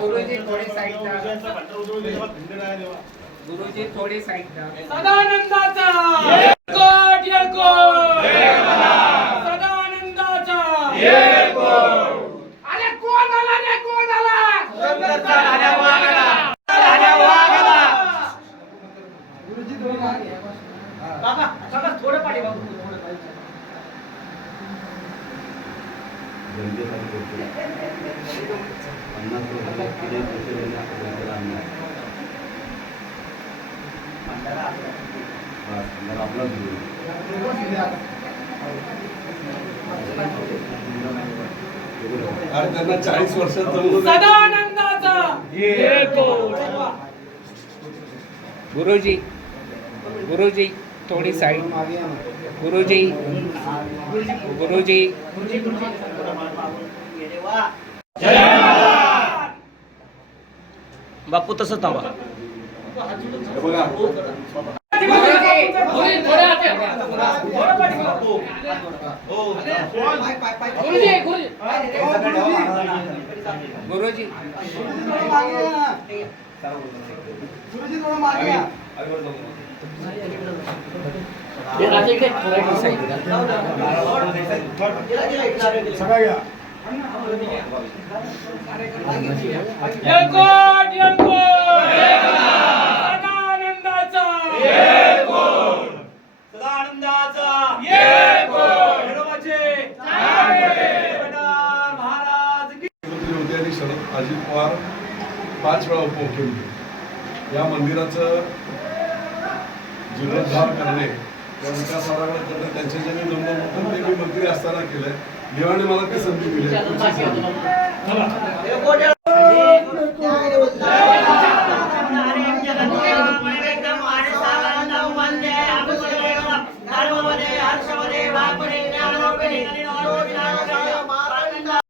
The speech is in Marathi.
गुरुजी थोडे साईडला गुरुजी थोडे साईडला सदानंदाचा अरे कोण आला रे? कोण आला? थोडं. बाबा बाबा थोडं पाठी बाबू जनतेसाठी करतो पन्नास आणि त्यांना चाळीस नाही. सदानंदाचा. येळकोट गुरुजी गुरुजी थोडी साईड. गुरुजी गुरुजी. बापू तसं थांबा. हे बघा. गुरुजी गुरुजी थोडं मागे या ना. अजित पवार पाच वेळा उपमुख्यमंत्री या मंदिराचं जीर्णोद्धार करणे त्या विकासाला करणे त्यांच्या ज्यांनी जमलं होतं ते मी मंत्री असताना केलंय देवाने मला ते संधी दिली. Hallelujah.